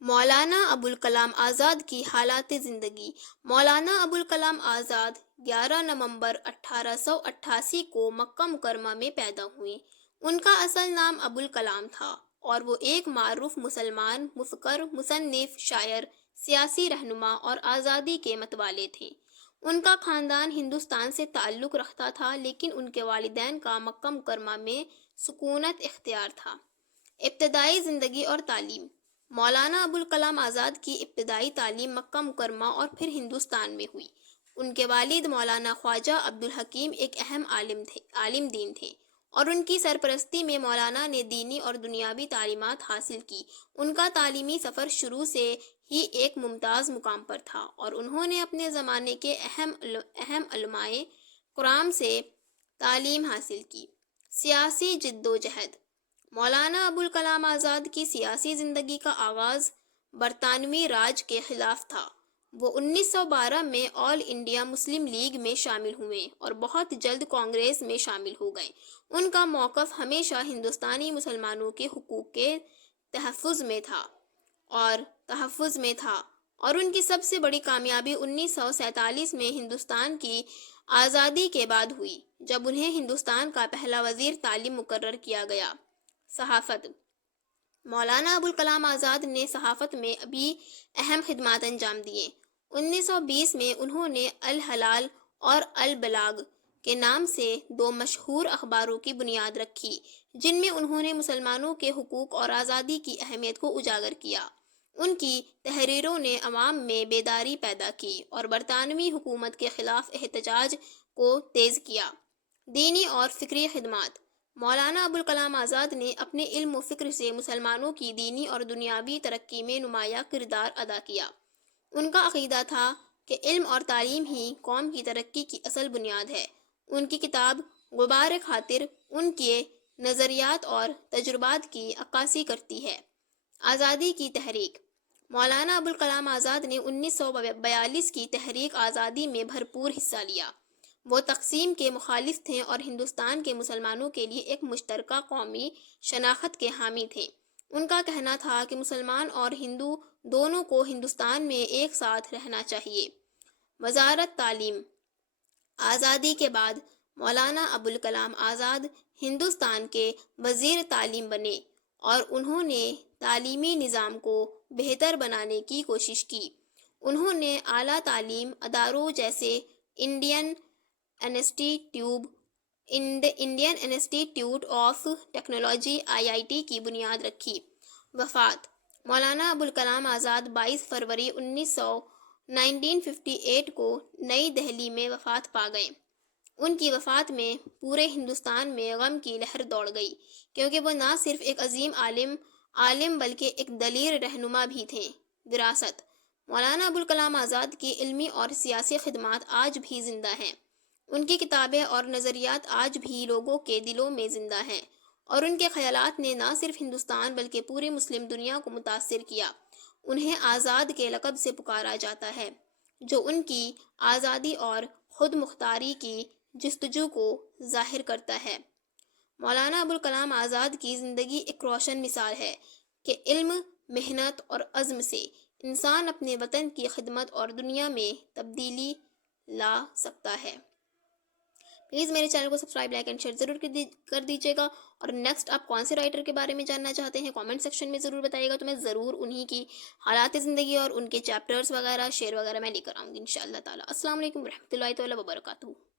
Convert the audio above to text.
مولانا ابوالکلام آزاد کی حالات زندگی۔ مولانا ابوالکلام آزاد 11 نومبر 1888 کو مکہ مکرمہ میں پیدا ہوئے۔ ان کا اصل نام ابوالکلام تھا اور وہ ایک معروف مسلمان مفکر، مصنف، شاعر، سیاسی رہنما اور آزادی کے متوالے تھے۔ ان کا خاندان ہندوستان سے تعلق رکھتا تھا، لیکن ان کے والدین کا مکہ مکرمہ میں سکونت اختیار تھا۔ ابتدائی زندگی اور تعلیم۔ مولانا ابوالکلام آزاد کی ابتدائی تعلیم مکہ مکرمہ اور پھر ہندوستان میں ہوئی۔ ان کے والد مولانا خواجہ عبدالحکیم ایک اہم عالم دین تھے اور ان کی سرپرستی میں مولانا نے دینی اور دنیاوی تعلیمات حاصل کی۔ ان کا تعلیمی سفر شروع سے ہی ایک ممتاز مقام پر تھا اور انہوں نے اپنے زمانے کے اہم علماء کرام سے تعلیم حاصل کی۔ سیاسی جدوجہد۔ مولانا ابوالکلام آزاد کی سیاسی زندگی کا آغاز برطانوی راج کے خلاف تھا۔ وہ 1912 میں آل انڈیا مسلم لیگ میں شامل ہوئے اور بہت جلد کانگریس میں شامل ہو گئے۔ ان کا موقف ہمیشہ ہندوستانی مسلمانوں کے حقوق کے تحفظ میں تھا اور ان کی سب سے بڑی کامیابی 1947 میں ہندوستان کی آزادی کے بعد ہوئی، جب انہیں ہندوستان کا پہلا وزیر تعلیم مقرر کیا گیا۔ صحافت۔ مولانا ابوالکلام آزاد نے صحافت میں بھی اہم خدمات انجام دیے۔ 1920 میں انہوں نے الہلال اور البلاغ کے نام سے 2 مشہور اخباروں کی بنیاد رکھی، جن میں انہوں نے مسلمانوں کے حقوق اور آزادی کی اہمیت کو اجاگر کیا۔ ان کی تحریروں نے عوام میں بیداری پیدا کی اور برطانوی حکومت کے خلاف احتجاج کو تیز کیا۔ دینی اور فکری خدمات۔ مولانا ابوالکلام آزاد نے اپنے علم و فکر سے مسلمانوں کی دینی اور دنیاوی ترقی میں نمایاں کردار ادا کیا۔ ان کا عقیدہ تھا کہ علم اور تعلیم ہی قوم کی ترقی کی اصل بنیاد ہے۔ ان کی کتاب غبار خاطر ان کے نظریات اور تجربات کی عکاسی کرتی ہے۔ آزادی کی تحریک۔ مولانا ابوالکلام آزاد نے 1942 کی تحریک آزادی میں بھرپور حصہ لیا۔ وہ تقسیم کے مخالف تھے اور ہندوستان کے مسلمانوں کے لیے ایک مشترکہ قومی شناخت کے حامی تھے۔ ان کا کہنا تھا کہ مسلمان اور ہندو دونوں کو ہندوستان میں ایک ساتھ رہنا چاہیے۔ وزارت تعلیم۔ آزادی کے بعد مولانا ابوالکلام آزاد ہندوستان کے وزیر تعلیم بنے اور انہوں نے تعلیمی نظام کو بہتر بنانے کی کوشش کی۔ انہوں نے اعلیٰ تعلیمی اداروں جیسے انڈین انسٹی ٹیوٹ آف ٹیکنالوجی (IIT) کی بنیاد رکھی۔ وفات۔ مولانا ابوالکلام آزاد 22 فروری 1958 کو نئی دہلی میں وفات پا گئے۔ ان کی وفات میں پورے ہندوستان میں غم کی لہر دوڑ گئی، کیونکہ وہ نہ صرف ایک عظیم عالم بلکہ ایک دلیر رہنما بھی تھے۔ وراثت۔ مولانا ابوالکلام آزاد کی علمی اور سیاسی خدمات آج بھی زندہ ہیں۔ ان کی کتابیں اور نظریات آج بھی لوگوں کے دلوں میں زندہ ہیں اور ان کے خیالات نے نہ صرف ہندوستان بلکہ پوری مسلم دنیا کو متاثر کیا۔ انہیں آزاد کے لقب سے پکارا جاتا ہے، جو ان کی آزادی اور خود مختاری کی جستجو کو ظاہر کرتا ہے۔ مولانا ابوالکلام آزاد کی زندگی ایک روشن مثال ہے کہ علم، محنت اور عزم سے انسان اپنے وطن کی خدمت اور دنیا میں تبدیلی لا سکتا ہے۔ پلیز میرے چینل کو سبسکرائب، لائک اینڈ شیئر ضرور کر دیجیے گا، اور نیکسٹ آپ کون سے رائٹر کے بارے میں جاننا چاہتے ہیں کامنٹ سیکشن میں ضرور بتائیے گا، تو میں ضرور انہی کی حالات زندگی اور ان کے چیپٹرز وغیرہ، شعر وغیرہ میں لے کر آؤں گی انشاءاللہ تعالیٰ۔ السلام علیکم ورحمۃ اللہ تعالیٰ وبرکاتہ۔